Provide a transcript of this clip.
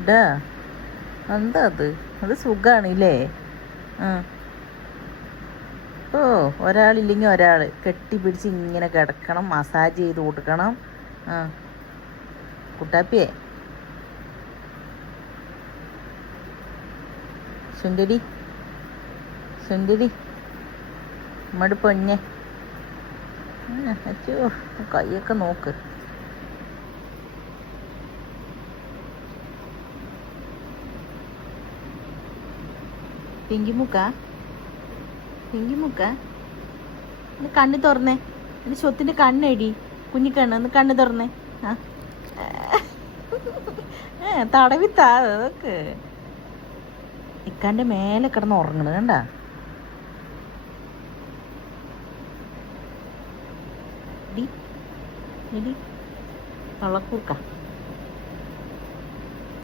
ഇടാ എന്താ അത് സുഖാണില്ലേ? ആ ഓ, ഒരാളില്ലെങ്കിൽ ഒരാൾ കെട്ടിപ്പിടിച്ച് ഇങ്ങനെ കിടക്കണം, മസാജ് ചെയ്ത് കൊടുക്കണം. ആ കുട്ടാപ്പിയേ, സുന്ദരി സുന്ദരി, നമ്മട് പൊന്നെ. അച്ചോ, കൈയൊക്കെ നോക്ക്. പിങ്കിമുക്ക, പിങ്കിമുക്ക, ഒന്ന് കണ്ണ് തുറന്നേ. എൻ്റെ സ്വത്തിൻ്റെ കണ്ണെടി, കുഞ്ഞിക്കണ്ണ്, ഒന്ന് കണ്ണ് തുറന്നേ. ആ തടവിത്താ അതൊക്കെ. ഇക്കാൻ്റെ മേലെ കിടന്ന് ഉറങ്ങണത് കണ്ടാ? എടി എടി തള്ളക്കൂർക്ക.